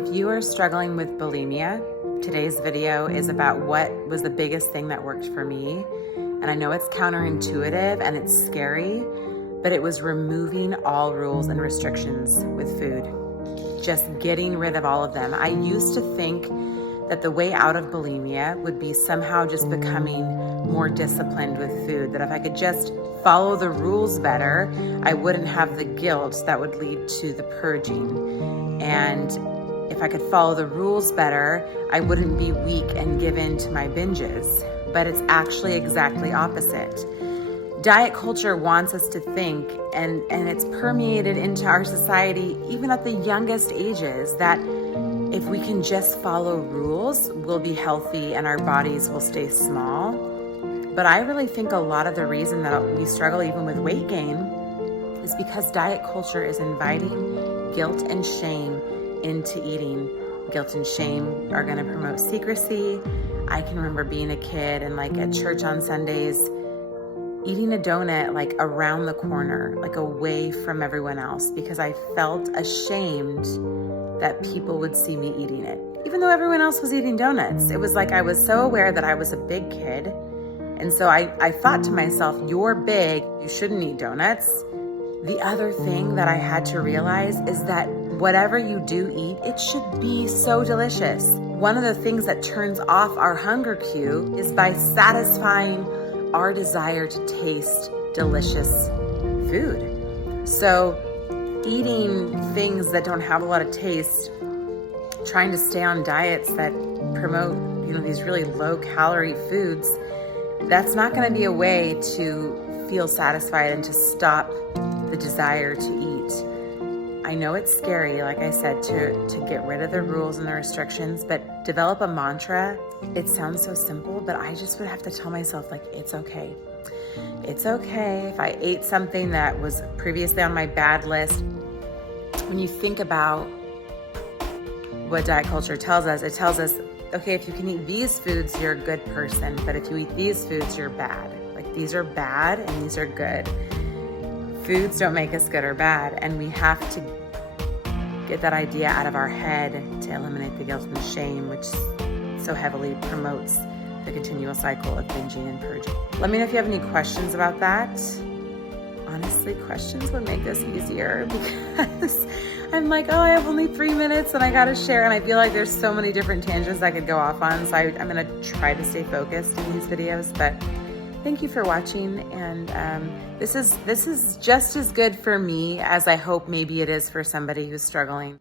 If you are struggling with bulimia, today's video is about what was the biggest thing that worked for me. And I know it's counterintuitive and it's scary, but it was removing all rules and restrictions with food. Just getting rid of all of them. I used to think that the way out of bulimia would be somehow just becoming more disciplined with food, that if I could just follow the rules better, I wouldn't have the guilt that would lead to the purging. And if I could follow the rules better, I wouldn't be weak and give in to my binges. But it's actually exactly opposite. Diet culture wants us to think, and it's permeated into our society, even at the youngest ages, that if we can just follow rules, we'll be healthy and our bodies will stay small. But I really think a lot of the reason that we struggle even with weight gain is because diet culture is inviting guilt and shame into eating. Guilt and shame are gonna promote secrecy. I can remember being a kid and at church on Sundays, eating a donut around the corner, away from everyone else, because I felt ashamed that people would see me eating it. Even though everyone else was eating donuts, it was like I was so aware that I was a big kid. And so I thought to myself, you're big, you shouldn't eat donuts. The other thing that I had to realize is that whatever you do eat, it should be so delicious. One of the things that turns off our hunger cue is by satisfying our desire to taste delicious food. So eating things that don't have a lot of taste, trying to stay on diets that promote, these really low calorie foods, that's not going to be a way to feel satisfied and to stop the desire to eat. I know it's scary, like I said, to get rid of the rules and the restrictions, but develop a mantra. It sounds so simple, but I just would have to tell myself, it's okay. It's okay if I ate something that was previously on my bad list. When you think about what diet culture tells us, it tells us, okay, if you can eat these foods, you're a good person, but if you eat these foods, you're bad. These are bad and these are good. Foods don't make us good or bad, and we have to get that idea out of our head to eliminate the guilt and the shame, which so heavily promotes the continual cycle of binging and purging. Let me know if you have any questions about that. Honestly, questions would make this easier because I'm oh, I have only 3 minutes and I gotta share, and I feel like there's so many different tangents I could go off on, so I'm gonna try to stay focused in these videos, but thank you for watching, and this is just as good for me as I hope maybe it is for somebody who's struggling.